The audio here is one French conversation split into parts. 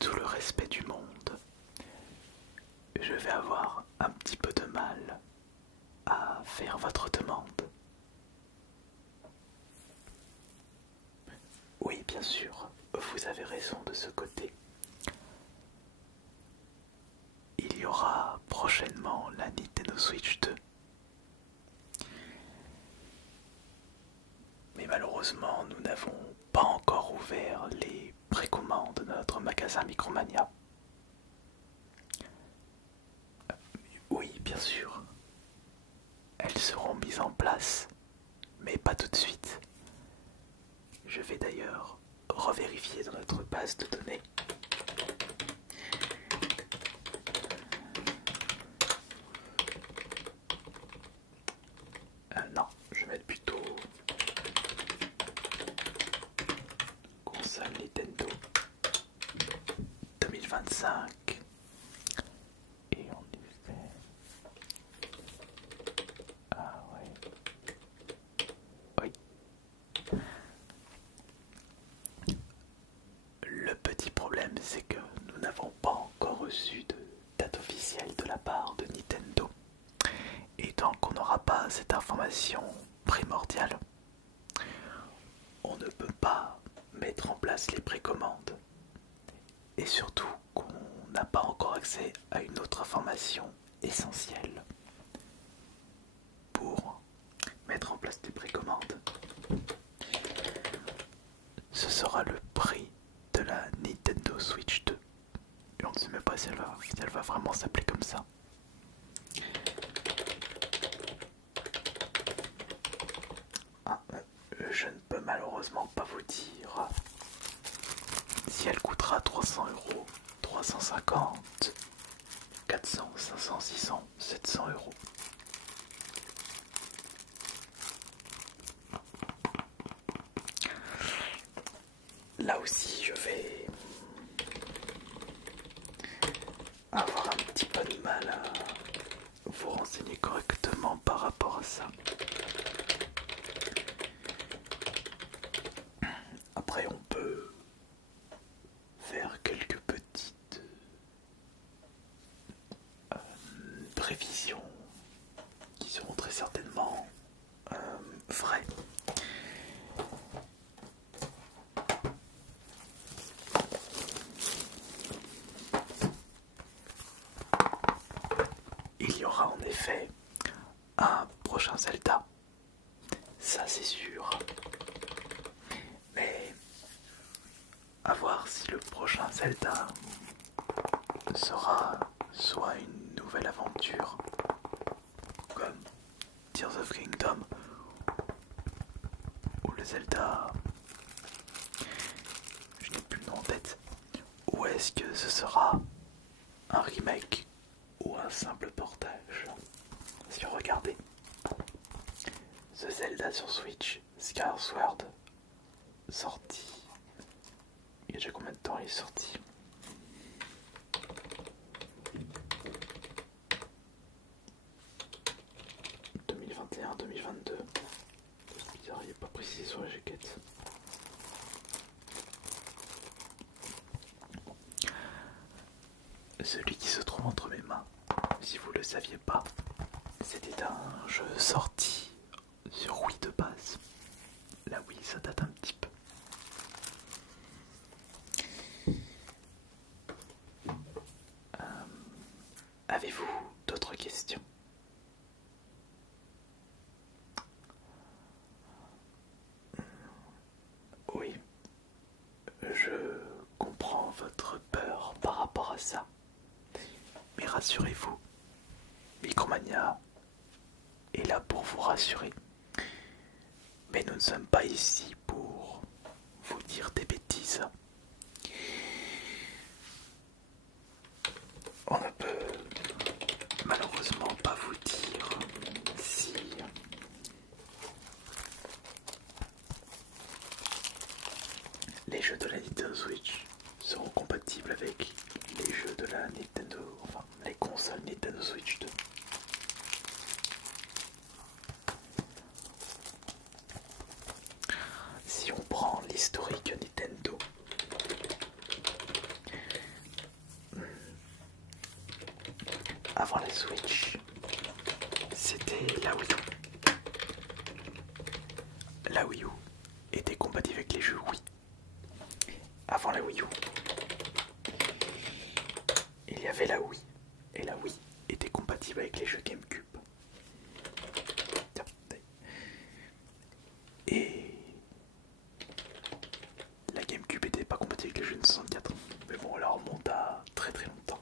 tout le respect du monde, je vais avoir un petit peu de mal à faire votre demande. Oui, bien sûr, vous avez raison de ce côté. Il y aura prochainement la Nintendo Switch 2. Mais malheureusement, nous n'avons pas encore ouvert les précommandes de notre magasin Micromania. Oui, bien sûr. Elles seront mises en place, mais pas tout de suite. Je vais d'ailleurs revérifier dans notre base de données. Non, je vais mettre plutôt console Nintendo 2025. Et en effet... Ah ouais. Oui. Le petit problème, c'est que nous n'avons pas encore reçu de date officielle de la part de Nintendo. Et tant qu'on n'aura pas cette information primordiale, on ne peut pas mettre en place les précommandes. Et surtout qu'on n'a pas encore accès à une autre information essentielle pour mettre en place des précommandes. Ce sera le prix de la Nintendo Switch 2. Et on ne sait même pas si elle va vraiment s'appeler comme ça. Je ne peux malheureusement pas vous dire si elle coûtera 300 euros, 350, 400, 500, 600, 700 euros. Là aussi, je vais avoir un petit peu de mal à vous renseigner correctement par rapport à ça. Après, on peut faire quelques petites prévisions qui seront très certainement vraies. Il y aura en effet un prochain Zelda, ça c'est sûr. Mais à voir si le prochain Zelda sera soit une nouvelle aventure comme Tears of Kingdom ou le Zelda, je n'ai plus le nom en tête, ou est-ce que ce sera un remake ou un simple portage. Si vous regardez ce Zelda sur Switch, Skyward Sword, sorti, il y a déjà combien de temps il est sorti? « 2021-2022 ». C'est bizarre, il n'est pas précisé sur la jaquette. Celui qui se trouve entre mes mains, si vous ne le saviez pas, c'était un jeu sorti sur Wii de base. La Wii, ça date un petit peu. Avez-vous d'autres questions? Oui, je comprends votre peur par rapport à ça. Mais rassurez-vous, Micromania est là pour vous rassurer. Mais nous ne sommes pas ici pour vous dire des bêtises. On ne peut malheureusement pas vous dire si les jeux de la Nintendo Switch seront compatibles avec les jeux de la Nintendo, enfin les consoles Nintendo Switch 2. Si on prend l'historique Nintendo, avant la Switch, c'était la Wii U. La Wii U était compatible avec les jeux Wii. Avant la Wii U, il y avait la Wii. Et la Wii était compatible avec les jeux GameCube. Et la GameCube n'était pas compatible avec les jeux de 64. Mais bon, là on remonte à très très longtemps.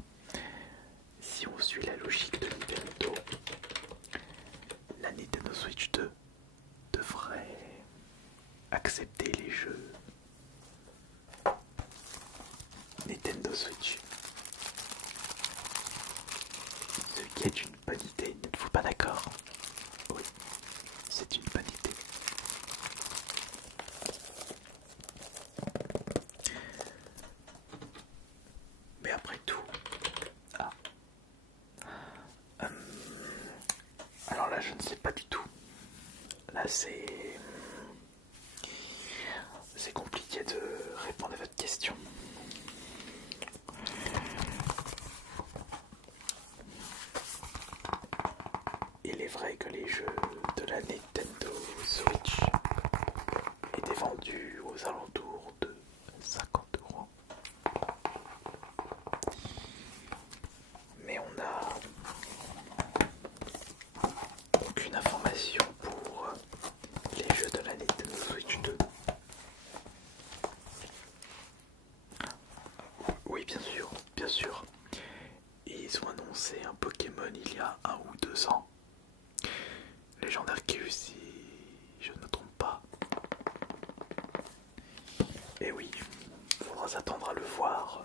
Si on suit la logique de Nintendo, la Nintendo Switch 2 devrait accepter les jeux Nintendo Switch. Ce qui est une bonne idée, n'êtes-vous pas d'accord? Oui, c'est une bonne idée. Mais après tout, ah, alors là je ne sais pas du tout. Là c'est compliqué de répondre à votre question. Il est vrai que les jeux de la Nintendo Switch étaient vendus aux alentours de 50 €. Mais on n'a aucune information pour les jeux de la Nintendo Switch 2. Oui, bien sûr, bien sûr. Ils ont annoncé un Pokémon il y a 1 ou 2 ans. Légendaire Arceus, si je ne me trompe pas. Et oui, il faudra s'attendre à le voir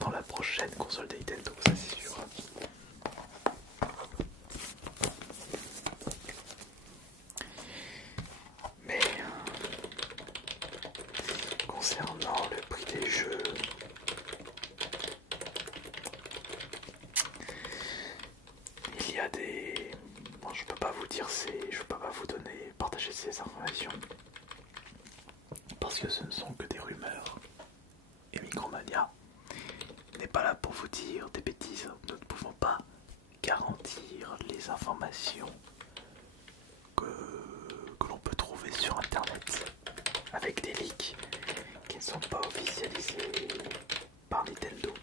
dans la prochaine console de Nintendo, ça c'est sûr. Mais concernant le prix des jeux, il y a des... Bon, je peux pas vous dire je peux pas vous partager ces informations parce que ce ne sont que des rumeurs. Et Micromania n'est pas là pour vous dire des bêtises. Nous ne pouvons pas garantir les informations que l'on peut trouver sur internet avec des leaks qui ne sont pas officialisés par Nintendo.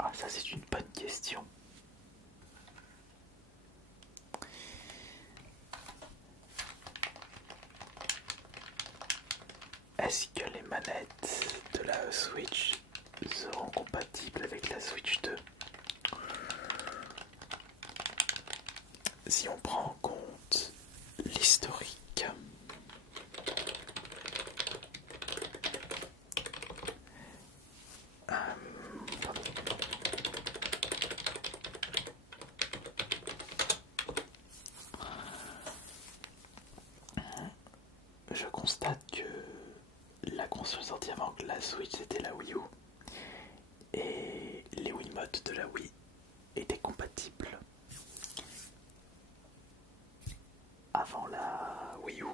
Ah, ça c'est une bonne question. Est-ce que les manettes de la Switch seront compatibles avec la Switch 2? Si on prend en compte l'historique, je constate que la console sortie avant que la Switch c'était la Wii U et les Wiimotes de la Wii étaient compatibles. Avant la Wii U,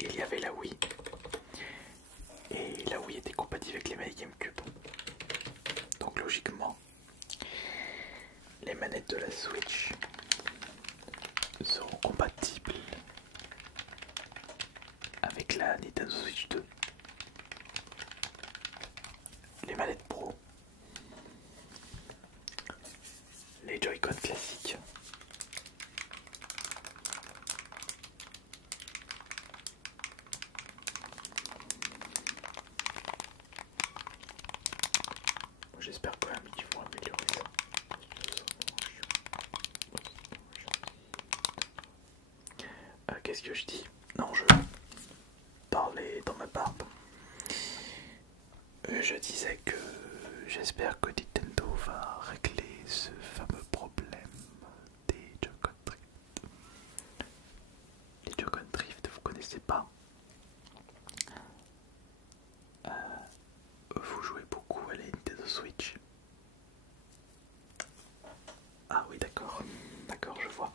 il y avait la Wii et la Wii était compatible avec les manettes GameCube. Donc logiquement, les manettes de la Switch seront compatibles avec la Nintendo Switch 2. Les manettes Pro, les Joy-Con classiques, j'espère que ils vont améliorer ça. Qu'est-ce que je dis? Non, je parlais dans ma barbe. Je disais que j'espère que Nintendo va régler ce fameux problème des Joy-Con Drift. Les Joy-Con Drift, vous connaissez pas? Vous jouez beaucoup à la Nintendo Switch? Ah oui, d'accord, d'accord, je vois.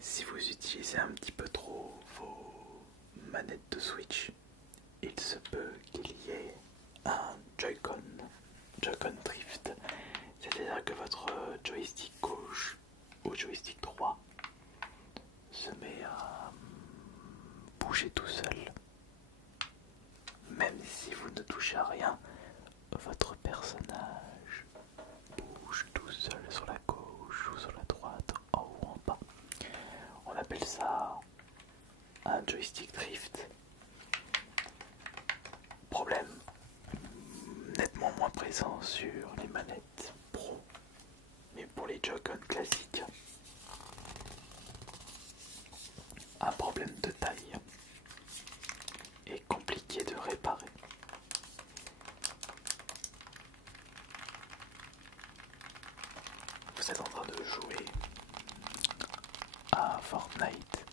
Si vous utilisez un petit peu trop manette de Switch, il se peut qu'il y ait un Joy-Con Drift, c'est-à-dire que votre joystick gauche ou joystick droit se met à bouger tout seul. Même si vous ne touchez à rien, votre personnage bouge tout seul sur la gauche ou sur la droite, en haut ou en bas. On appelle ça un joystick drift. Problème nettement moins présent sur les manettes pro, mais pour les Joy-Con classiques, un problème de taille et compliqué de réparer. Vous êtes en train de jouer à Fortnite.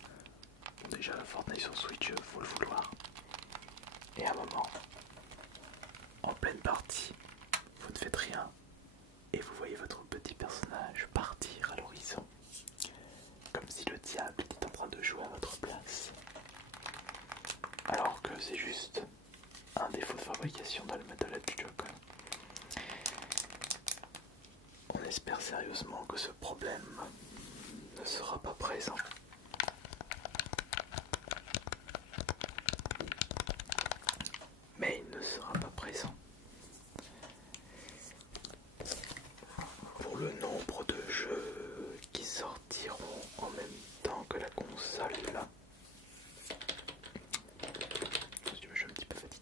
Déjà Fortnite sur Switch, faut le vouloir. Et à un moment, en pleine partie, vous ne faites rien et vous voyez votre petit personnage partir à l'horizon, comme si le diable était en train de jouer à votre place. Alors que c'est juste un défaut de fabrication dans le matériel du Joy-Con. On espère sérieusement que ce problème ne sera pas présent. Mais il ne sera pas présent. Pour le nombre de jeux qui sortiront en même temps que la console, là, je suis un petit peu fatigué.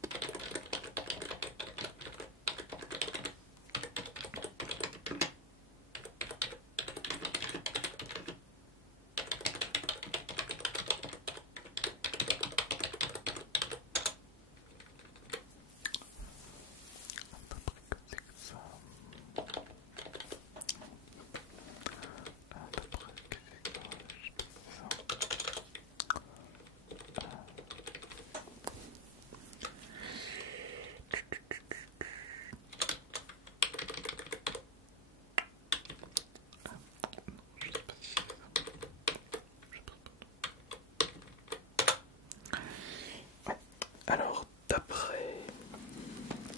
Alors, d'après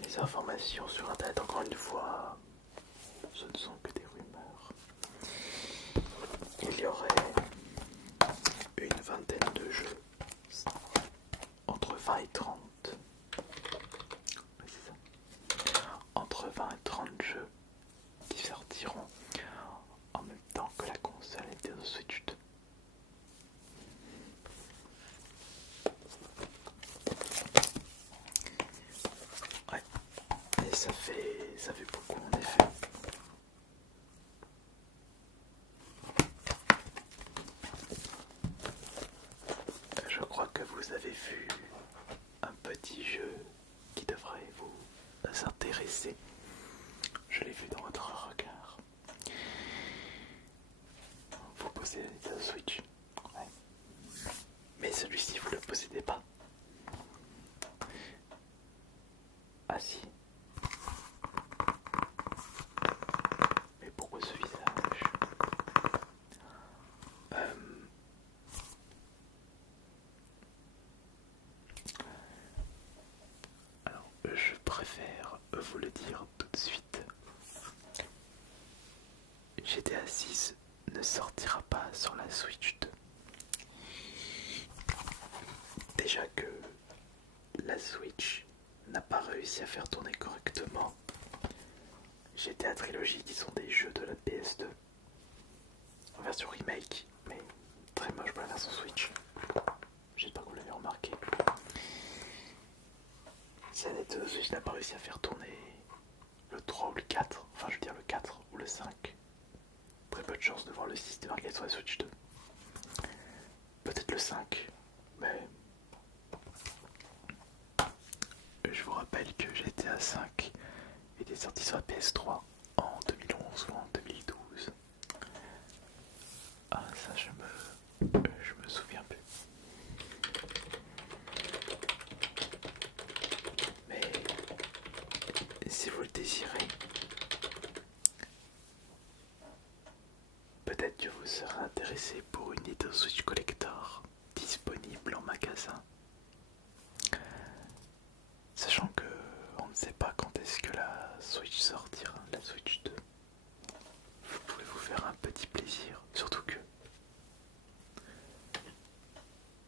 les informations sur internet, encore une fois, ce ne sont que des rumeurs. Il y aurait une vingtaine de jeux, entre 20 et 30. Oui, c'est ça. Entre 20 et 30 jeux qui sortiront en même temps que la console Nintendo Switch 2. Ouais, et ça fait beaucoup en effet. Je crois que vous avez vu un petit jeu qui devrait vous intéresser. Je l'ai vu dans votre regard. Vous possédez la Switch. Ouais. Mais celui-ci, vous ne le possédez pas. Ah si. Mais pourquoi ce visage? Alors, je préfère vous le dire tout de suite. GTA 6 ne sortira pas sur la Switch 2. Déjà que la Switch n'a pas réussi à faire tourner correctement GTA Trilogy, qui sont des jeux de la PS2 en version remake, mais très moche pour la version Switch. J'espère que vous l'avez remarqué. Si la Nintendo Switch n'a pas réussi à faire tourner le 3 ou le 4, enfin je veux dire le 4 ou le 5, très peu de chance de voir le 6 débarquer sur la Switch 2. Peut-être le 5, mais je vous rappelle que GTA 5 était sorti sur la PS3 en 2011 ou en 2012. Ah ça je me souviens plus. Mais si vous le désirez, peut-être que vous serez intéressé pour une Nintendo Switch Collector disponible en magasin sait pas quand est-ce que la Switch sortira, la Switch 2. Vous pouvez vous faire un petit plaisir, surtout que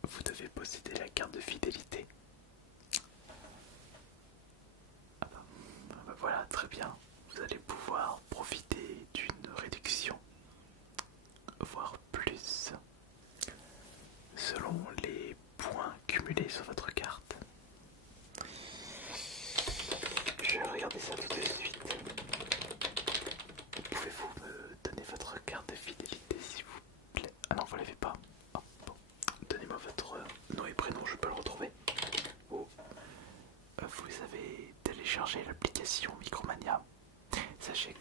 vous devez posséder la carte de fidélité. Ah bah voilà, très bien. Vous allez pouvoir profiter d'une réduction, voire plus, selon les points cumulés sur votre carte. Je vais regarder ça tout de suite. Pouvez-vous me donner votre carte de fidélité s'il vous plaît? Ah non, vous l'avez pas. Oh, bon. Donnez-moi votre nom et prénom, je peux le retrouver. Oh. Vous avez téléchargé l'application Micromania. Sachez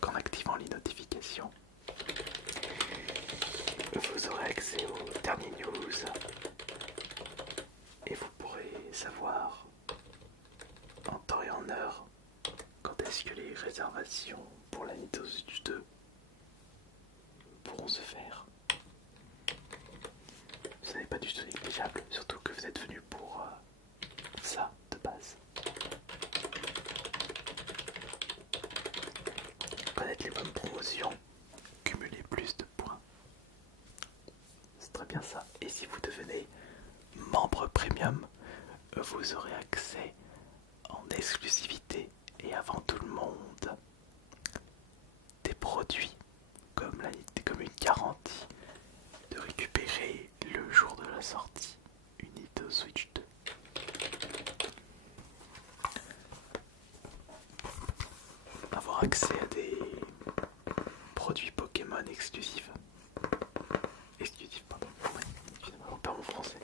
qu'en activant les notifications, vous aurez accès aux dernières news et vous pourrez savoir en temps et en heure quand est-ce que les réservations pour la Nintendo Switch 2 pourront se faire. Ce n'est pas du tout négligeable, surtout que vous êtes venu pour ça de base. Connaître les bonnes promotions, cumuler plus de points. C'est très bien ça. Et si vous devenez membre premium, vous aurez accès en exclusivité et avant tout le monde des produits comme une garantie de récupérer le jour de la sortie une Nintendo Switch 2. Avoir accès à des produits Pokémon exclusifs. Exclusifs, pardon. Ouais, je ne pas mon français.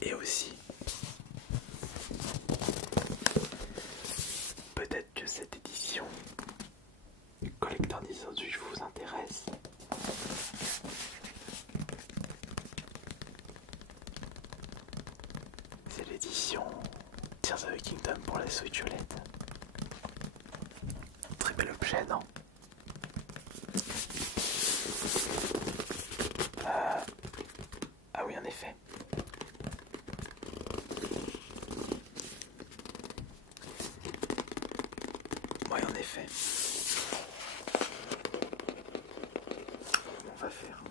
Et aussi, peut-être que cette édition Collector Nintendo Switch vous intéresse. C'est l'édition Tears of the Kingdom pour la Switch OLED. Très bel objet, non? Ah oui, en effet. Oui, en effet. Comment on va faire?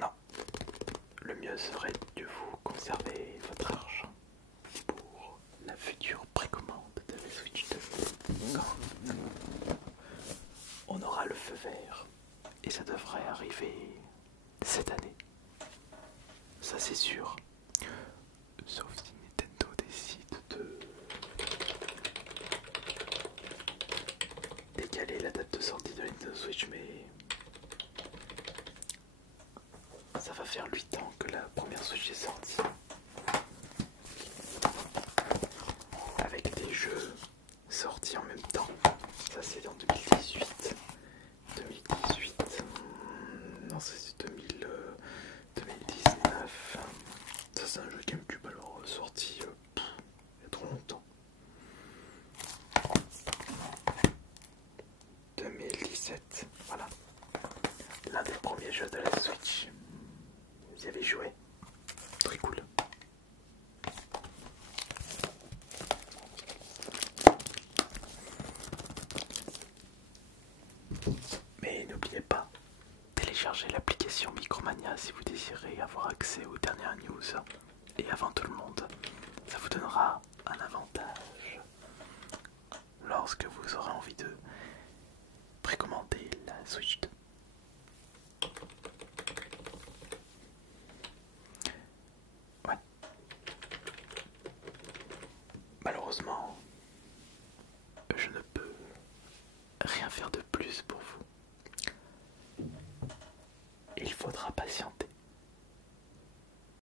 Non. Le mieux serait que vous conservez votre argent pour la future précommande de la Switch 2. Quand on aura le feu vert. Et ça devrait arriver cette année. Ça c'est sûr. Sauf si Nintendo décide de décaler la date de sortie de Nintendo Switch, mais ça va faire 8 ans que la première Switch est sortie. Avec des jeux sortis en même temps. Ça c'est en 2018. 2018. Non, c'est 2019. Ça c'est un jeu GameCube alors sorti il y a trop longtemps. 2017, voilà. L'un des premiers jeux de la Switch. Vous y avez joué? Très cool. Mais n'oubliez pas, téléchargez l'application Micromania si vous désirez avoir accès aux dernières news et avant tout le monde.